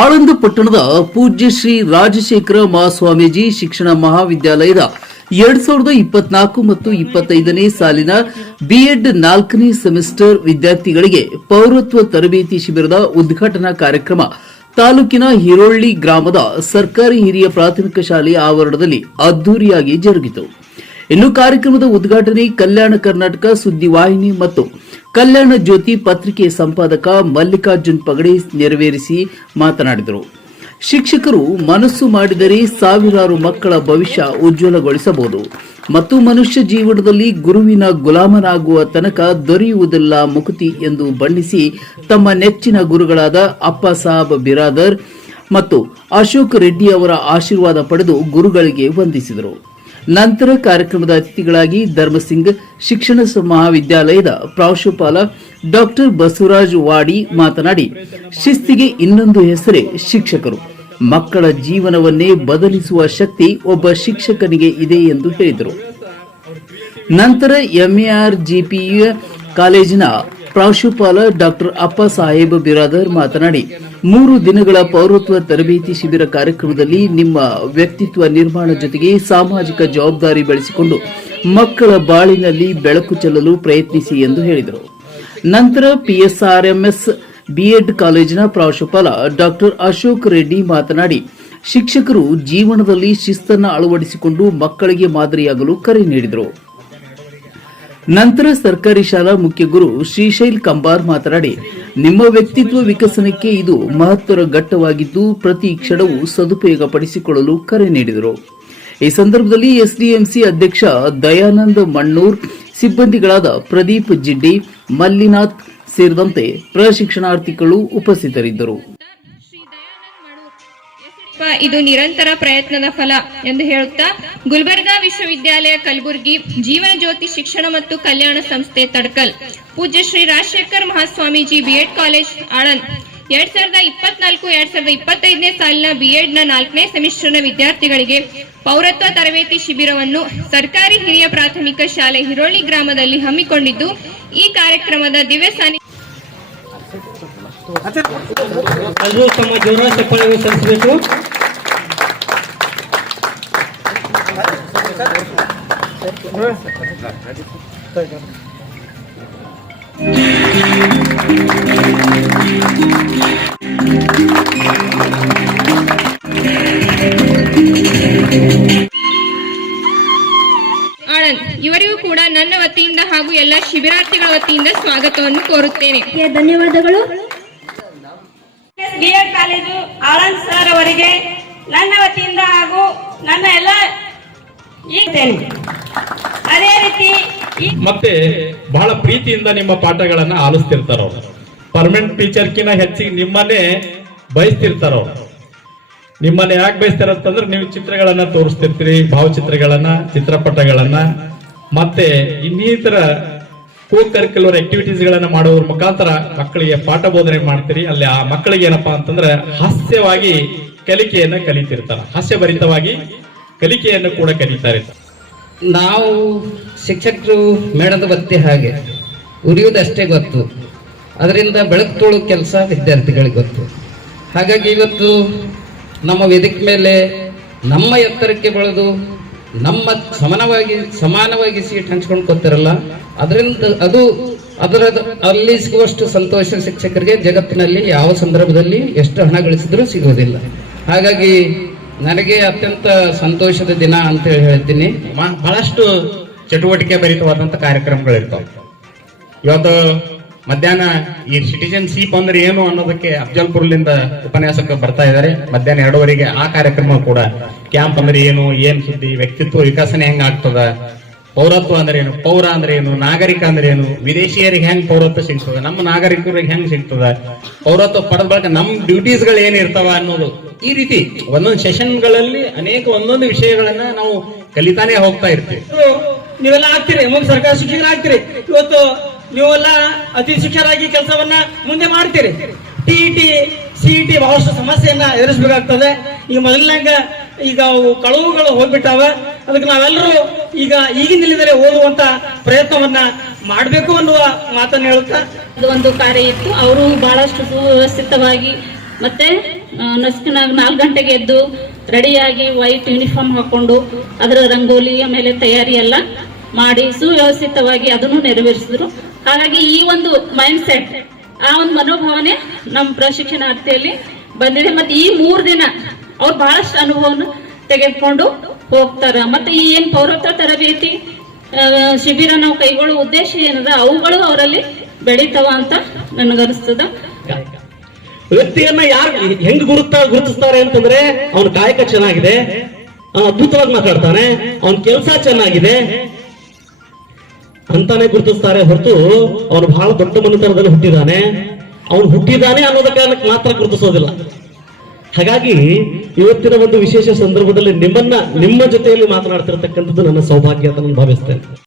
ಆಳಂದ ಪಟ್ಟಣದ ಪೂಜ್ಯ ಶ್ರೀ ರಾಜಶೇಖರ ಮಹಾಸ್ವಾಮೀಜಿ ಶಿಕ್ಷಣ ಮಹಾವಿದ್ಯಾಲಯದ ಎರಡ್ ಸಾವಿರದ ಇಪ್ಪತ್ನಾಲ್ಕು ಮತ್ತು ಇಪ್ಪತ್ತೈದನೇ ಸಾಲಿನ ಬಿಎಡ್ ನಾಲ್ಕನೇ ಸೆಮಿಸ್ಟರ್ ವಿದ್ಯಾರ್ಥಿಗಳಿಗೆ ಪೌರತ್ವ ತರಬೇತಿ ಶಿಬಿರದ ಉದ್ಘಾಟನಾ ಕಾರ್ಯಕ್ರಮ ತಾಲೂಕಿನ ಹಿರೋಳ್ಳಿ ಗ್ರಾಮದ ಸರ್ಕಾರಿ ಹಿರಿಯ ಪ್ರಾಥಮಿಕ ಶಾಲೆಯ ಆವರಣದಲ್ಲಿ ಅದ್ದೂರಿಯಾಗಿ ಜರುಗಿತು ಇನ್ನು ಕಾರ್ಯಕ್ರಮದ ಉದ್ಘಾಟನೆ ಕಲ್ಯಾಣ ಕರ್ನಾಟಕ ಸುದ್ದಿವಾಹಿನಿ ಮತ್ತು ಕಲ್ಯಾಣ ಜ್ಯೋತಿ ಪತ್ರಿಕೆ ಸಂಪಾದಕ ಮಲ್ಲಿಕಾರ್ಜುನ್ ಪಗಡೆ ನೆರವೇರಿಸಿ ಮಾತನಾಡಿದರು ಶಿಕ್ಷಕರು ಮನಸ್ಸು ಮಾಡಿದರೆ ಸಾವಿರಾರು ಮಕ್ಕಳ ಭವಿಷ್ಯ ಉಜ್ವಲಗೊಳಿಸಬಹುದು ಮತ್ತು ಮನುಷ್ಯ ಜೀವನದಲ್ಲಿ ಗುರುವಿನ ಗುಲಾಮನಾಗುವ ತನಕ ದೊರೆಯುವುದಿಲ್ಲ ಮುಕುತಿ ಎಂದು ಬಣ್ಣಿಸಿ ತಮ್ಮ ನೆಚ್ಚಿನ ಗುರುಗಳಾದ ಅಪ್ಪ ಸಾಹಬ್ ಬಿರಾದರ್ ಮತ್ತು ಅಶೋಕ್ ರೆಡ್ಡಿ ಅವರ ಆಶೀರ್ವಾದ ಪಡೆದು ಗುರುಗಳಿಗೆ ವಂದಿಸಿದರು ನಂತರ ಕಾರ್ಯಕ್ರಮದ ಅತಿಥಿಗಳಾಗಿ ಧರ್ಮಸಿಂಗ್ ಶಿಕ್ಷಣ ಮಹಾವಿದ್ಯಾಲಯದ ಪ್ರಾಂಶುಪಾಲ ಡಾಕ್ಟರ್ ಬಸವರಾಜ್ ವಾಡಿ ಮಾತನಾಡಿ ಶಿಸ್ತಿಗೆ ಇನ್ನೊಂದು ಹೆಸರೇ ಶಿಕ್ಷಕರು ಮಕ್ಕಳ ಜೀವನವನ್ನೇ ಬದಲಿಸುವ ಶಕ್ತಿ ಒಬ್ಬ ಶಿಕ್ಷಕನಿಗೆ ಇದೆ ಎಂದು ಹೇಳಿದರು ನಂತರ ಎಂಎಆರ್ಜಿಪಿಯ e ಕಾಲೇಜಿನ ಪ್ರಾಂಶುಪಾಲ ಡಾಕ್ಟರ್ ಅಪ್ಪ ಸಾಹೇಬ್ ಬಿರಾದರ್ ಮಾತನಾಡಿ ಮೂರು ದಿನಗಳ ಪೌರತ್ವ ತರಬೇತಿ ಶಿಬಿರ ಕಾರ್ಯಕ್ರಮದಲ್ಲಿ ನಿಮ್ಮ ವ್ಯಕ್ತಿತ್ವ ನಿರ್ಮಾಣ ಜೊತೆಗೆ ಸಾಮಾಜಿಕ ಜವಾಬ್ದಾರಿ ಬೆಳೆಸಿಕೊಂಡು ಮಕ್ಕಳ ಬಾಳಿನಲ್ಲಿ ಬೆಳಕು ಚೆಲ್ಲಲು ಪ್ರಯತ್ನಿಸಿ ಎಂದು ಹೇಳಿದರು ನಂತರ ಪಿಎಸ್ಆರ್ಎಂಎಸ್ ಬಿಎಡ್ ಕಾಲೇಜಿನ ಪ್ರಾಂಶುಪಾಲ ಡಾಕ್ಟರ್ ಅಶೋಕ್ ರೆಡ್ಡಿ ಮಾತನಾಡಿ ಶಿಕ್ಷಕರು ಜೀವನದಲ್ಲಿ ಶಿಸ್ತನ್ನು ಅಳವಡಿಸಿಕೊಂಡು ಮಕ್ಕಳಿಗೆ ಮಾದರಿಯಾಗಲು ಕರೆ ನೀಡಿದರು ನಂತರ ಸರ್ಕಾರಿ ಶಾಲಾ ಮುಖ್ಯಗುರು ಶ್ರೀಶೈಲ್ ಕಂಬಾರ್ ಮಾತನಾಡಿ ನಿಮ್ಮ ವ್ಯಕ್ತಿತ್ವ ವಿಕಸನಕ್ಕೆ ಇದು ಮಹತ್ತರ ಘಟ್ಟವಾಗಿದ್ದು ಪ್ರತಿ ಕ್ಷಣವೂ ಸದುಪಯೋಗ ಪಡಿಸಿಕೊಳ್ಳಲು ಕರೆ ನೀಡಿದರು ಈ ಸಂದರ್ಭದಲ್ಲಿ ಎಸ್ಡಿಎಂಸಿ ಅಧ್ಯಕ್ಷ ದಯಾನಂದ ಮಣ್ಣೂರ್ ಸಿಬ್ಬಂದಿಗಳಾದ ಪ್ರದೀಪ್ ಜಿಡ್ಡಿ ಮಲ್ಲಿನಾಥ್ ಸೇರಿದಂತೆ ಪ್ರಶಿಕ್ಷಣಾರ್ಥಿಗಳು ಉಪಸ್ಥಿತರಿದ್ದರು ಇದು ನಿರಂತರ ಪ್ರಯತ್ನದ ಫಲ ಎಂದು ಹೇಳುತ್ತಾ ಗುಲ್ಬರ್ಗಾ ವಿಶ್ವವಿದ್ಯಾಲಯ ಕಲಬುರಗಿ ಜೀವನ ಜ್ಯೋತಿ ಶಿಕ್ಷಣ ಮತ್ತು ಕಲ್ಯಾಣ ಸಂಸ್ಥೆ ತಡ್ಕಲ್ ಪೂಜ್ಯ Shri Rajashekhar Mahaswamiji B Ed college Aland ಎರಡ್ ಸಾವಿರದ ಇಪ್ಪತ್ನಾಲ್ಕು ಎರಡ್ ಸಾವಿರದ ಇಪ್ಪತ್ತೈದನೇ ಸಾಲಿನ ನ ನಾಲ್ಕನೇ ಸೆಮಿಸ್ಟರ್ನ ವಿದ್ಯಾರ್ಥಿಗಳಿಗೆ ಪೌರತ್ವ ತರಬೇತಿ ಶಿಬಿರವನ್ನು ಸರ್ಕಾರಿ ಹಿರಿಯ ಪ್ರಾಥಮಿಕ ಶಾಲೆ ಹಿರೋಳಿ ಗ್ರಾಮದಲ್ಲಿ ಹಮ್ಮಿಕೊಂಡಿದ್ದು ಈ ಕಾರ್ಯಕ್ರಮದ ದಿವ್ಯ ಅಲ್ಲೂ ತಮ್ಮ ಜೋರ ಸಲ್ಲಿಸಬೇಕು ಇವರಿಗೂ ಕೂಡ ನನ್ನ ವತಿಯಿಂದ ಹಾಗೂ ಎಲ್ಲ ಶಿಬಿರಾರ್ಥಿಗಳ ವತಿಯಿಂದ ಸ್ವಾಗತವನ್ನು ಕೋರುತ್ತೇನೆ ಧನ್ಯವಾದಗಳು ಡಿಎಡ್ ಕಾಲೇಜು ಆಳಂದ್ ಸರ್ ಅವರಿಗೆ ನನ್ನ ವತಿಯಿಂದ ಹಾಗೂ ನನ್ನ ಎಲ್ಲ ಅದೇ ರೀತಿ ಮತ್ತೆ ಬಹಳ ಪ್ರೀತಿಯಿಂದ ನಿಮ್ಮ ಪಾಠಗಳನ್ನ ಆಲಿಸ್ತಿರ್ತಾರೋ ಪರ್ಮನೆಂಟ್ ಟೀಚರ್ ಕಿನ್ನ ಹೆಚ್ಚಿಗೆ ನಿಮ್ಮನ್ನೇ ಬಯಸ್ತಿರ್ತಾರೋ ನಿಮ್ಮನ್ನೇ ಯಾಕೆ ಬಯಸ್ತಾರಂತಂದ್ರೆ ನೀವು ಚಿತ್ರಗಳನ್ನ ತೋರಿಸ್ತಿರ್ತೀರಿ ಭಾವಚಿತ್ರಗಳನ್ನ ಚಿತ್ರಪಟಗಳನ್ನ ಮತ್ತೆ ಇನ್ನಿತರ ಕೋ ಕರಿಕ್ಯುಲರ್ ಆಕ್ಟಿವಿಟೀಸ್ ಗಳನ್ನ ಮಾಡೋದ್ರ ಮುಖಾಂತರ ಮಕ್ಕಳಿಗೆ ಪಾಠ ಬೋಧನೆ ಮಾಡ್ತೀರಿ ಅಲ್ಲಿ ಆ ಮಕ್ಕಳಿಗೆ ಏನಪ್ಪಾ ಅಂತಂದ್ರೆ ಹಾಸ್ಯವಾಗಿ ಕಲಿಕೆಯನ್ನ ಕಲಿತಿರ್ತಾರ ಹಾಸ್ಯಭರಿತವಾಗಿ ಕಲಿಕೆಯನ್ನು ಕೂಡ ಕಲಿತಾರೆ ನಾವು ಶಿಕ್ಷಕರು ಮೇಡದ ಬತ್ತಿ ಹಾಗೆ ಉರಿಯುವುದಷ್ಟೇ ಗೊತ್ತು ಅದರಿಂದ ಬೆಳಕು ತೋಳು ಕೆಲಸ ವಿದ್ಯಾರ್ಥಿಗಳಿಗೆ ಗೊತ್ತು ಹಾಗಾಗಿ ಇವತ್ತು ನಮ್ಮ ವೇದಿಕೆ ಮೇಲೆ ನಮ್ಮ ಎತ್ತರಕ್ಕೆ ಬೆಳೆದು ನಮ್ಮ ಸಮಾನವಾಗಿ ಸಮಾನವಾಗಿ ಸೀಟ್ ಹಂಚ್ಕೊಂಡು ಕೊತ್ತಿರಲ್ಲ ಅದರಿಂದ ಅದು ಅದರ ಅಲ್ಲಿ ಸಿಗುವಷ್ಟು ಸಂತೋಷ ಶಿಕ್ಷಕರಿಗೆ ಜಗತ್ತಿನಲ್ಲಿ ಯಾವ ಸಂದರ್ಭದಲ್ಲಿ ಎಷ್ಟು ಹಣ ಗಳಿಸಿದ್ರೂ ಸಿಗುವುದಿಲ್ಲ ಹಾಗಾಗಿ ನನಗೆ ಅತ್ಯಂತ ಸಂತೋಷದ ದಿನ ಅಂತ ಹೇಳಿ ಹೇಳ್ತೀನಿ ಬಹಳಷ್ಟು ಚಟುವಟಿಕೆ ಭರಿತವಾದಂಥ ಕಾರ್ಯಕ್ರಮಗಳಿರ್ತಾವೆ ಇವತ್ತು ಮಧ್ಯಾಹ್ನ ಈ ಸಿಟಿಜನ್ ಸೀಪ್ ಅಂದ್ರೆ ಏನು ಅನ್ನೋದಕ್ಕೆ ಲಿಂದ ಉಪನ್ಯಾಸಕ ಬರ್ತಾ ಇದ್ದಾರೆ ಮಧ್ಯಾಹ್ನ ಎರಡೂವರೆಗೆ ಆ ಕಾರ್ಯಕ್ರಮ ಕೂಡ ಕ್ಯಾಂಪ್ ಅಂದ್ರೆ ಏನು ಏನ್ ಸುದ್ದಿ ವ್ಯಕ್ತಿತ್ವ ವಿಕಸನೆ ಹೆಂಗ ಆಗ್ತದ ಪೌರತ್ವ ಅಂದ್ರೆ ಏನು ಪೌರ ಅಂದ್ರೆ ಏನು ನಾಗರಿಕ ಅಂದ್ರೆ ಏನು ವಿದೇಶಿಯರಿಗೆ ಹೆಂಗ್ ಪೌರತ್ವ ಸಿಗ್ತದೆ ನಮ್ಮ ನಾಗರಿಕರಿಗೆ ಹೆಂಗ್ ಸಿಗ್ತದ ಪೌರತ್ವ ಪಡೆದ ಬಳಿಕ ನಮ್ ಡ್ಯೂಟೀಸ್ ಗಳು ಏನಿರ್ತಾವ ಅನ್ನೋದು ಈ ರೀತಿ ಒಂದೊಂದು ಸೆಷನ್ಗಳಲ್ಲಿ ಅನೇಕ ಒಂದೊಂದು ವಿಷಯಗಳನ್ನ ನಾವು ಕಲಿತಾನೆ ಹೋಗ್ತಾ ಇರ್ತೀವಿ ನೀವೆಲ್ಲ ಆಗ್ತೀರಿ ಸರ್ಕಾರ ಆಗ್ತೀರಿ ಇವತ್ತು ನೀವೆಲ್ಲ ಅತಿ ಶಿಕ್ಷರಾಗಿ ಕೆಲಸವನ್ನ ಮುಂದೆ ಮಾಡ್ತೀರಿ ಟಿ ಟಿ ಸಿ ಟಿ ಬಹಳಷ್ಟು ಸಮಸ್ಯೆಯನ್ನ ಎದುರಿಸಬೇಕಾಗ್ತದೆ ಈಗ ಮೊದಲಿನಾಗ ಈಗ ಅವು ಕಳವುಗಳು ಹೋಗ್ಬಿಟ್ಟಾವ ಅದಕ್ಕೆ ನಾವೆಲ್ಲರೂ ಈಗ ನಿಲ್ಲಿದರೆ ಓದುವಂತ ಪ್ರಯತ್ನವನ್ನ ಮಾಡಬೇಕು ಅನ್ನುವ ಮಾತನ್ನು ಹೇಳುತ್ತಾ ಒಂದು ಕಾರ್ಯ ಇತ್ತು ಅವರು ಬಹಳಷ್ಟು ಸುವ್ಯವಸ್ಥಿತವಾಗಿ ಮತ್ತೆ ನಸ್ಕಿನ ನಾಲ್ಕು ಗಂಟೆಗೆ ಎದ್ದು ರೆಡಿಯಾಗಿ ವೈಟ್ ಯೂನಿಫಾರ್ಮ್ ಹಾಕೊಂಡು ಅದರ ರಂಗೋಲಿಯ ಮೇಲೆ ತಯಾರಿ ಎಲ್ಲ ಮಾಡಿ ಸುವ್ಯವಸ್ಥಿತವಾಗಿ ಅದನ್ನು ನೆರವೇರಿಸಿದ್ರು ಹಾಗಾಗಿ ಈ ಒಂದು ಮೈಂಡ್ ಸೆಟ್ ಆ ಒಂದು ಮನೋಭಾವನೆ ನಮ್ಮ ಪ್ರಶಿಕ್ಷಣಾರ್ಥಿಯಲ್ಲಿ ಬಂದಿದೆ ಮತ್ತೆ ಈ ಮೂರ್ ದಿನ ಅವ್ರು ಬಹಳಷ್ಟು ಅನುಭವವನ್ನು ತೆಗೆದುಕೊಂಡು ಹೋಗ್ತಾರ ಮತ್ತೆ ಈ ಏನ್ ಪೌರತ್ವ ತರಬೇತಿ ಶಿಬಿರ ನಾವು ಕೈಗೊಳ್ಳುವ ಉದ್ದೇಶ ಏನದ ಅವುಗಳು ಅವರಲ್ಲಿ ಬೆಳೀತಾವ ಅಂತ ನನಗನ್ನಿಸ್ತದ ವ್ಯಕ್ತಿಯನ್ನ ಯಾರು ಹೆಂಗ್ ಗುರುತ ಗುರುತಿಸ್ತಾರೆ ಅಂತಂದ್ರೆ ಅವನ ಕಾಯಕ ಚೆನ್ನಾಗಿದೆ ಅದ್ಭುತವಾಗಿ ಮಾತಾಡ್ತಾನೆ ಅವನ ಕೆಲಸ ಚೆನ್ನಾಗಿದೆ ಅಂತಾನೆ ಗುರುತಿಸ್ತಾರೆ ಹೊರತು ಅವನು ಬಹಳ ದೊಡ್ಡ ಮನೆತನದಲ್ಲಿ ಹುಟ್ಟಿದಾನೆ ಅವನು ಹುಟ್ಟಿದಾನೆ ಅನ್ನೋದ ಕಾರಣಕ್ಕೆ ಮಾತ್ರ ಗುರುತಿಸೋದಿಲ್ಲ ಹಾಗಾಗಿ ಇವತ್ತಿನ ಒಂದು ವಿಶೇಷ ಸಂದರ್ಭದಲ್ಲಿ ನಿಮ್ಮನ್ನ ನಿಮ್ಮ ಜೊತೆಯಲ್ಲಿ ಮಾತನಾಡ್ತಿರ್ತಕ್ಕಂಥದ್ದು ನನ್ನ ಸೌಭಾಗ್ಯ ಅಂತ ನಾನು ಭಾವಿಸ್ತೇನೆ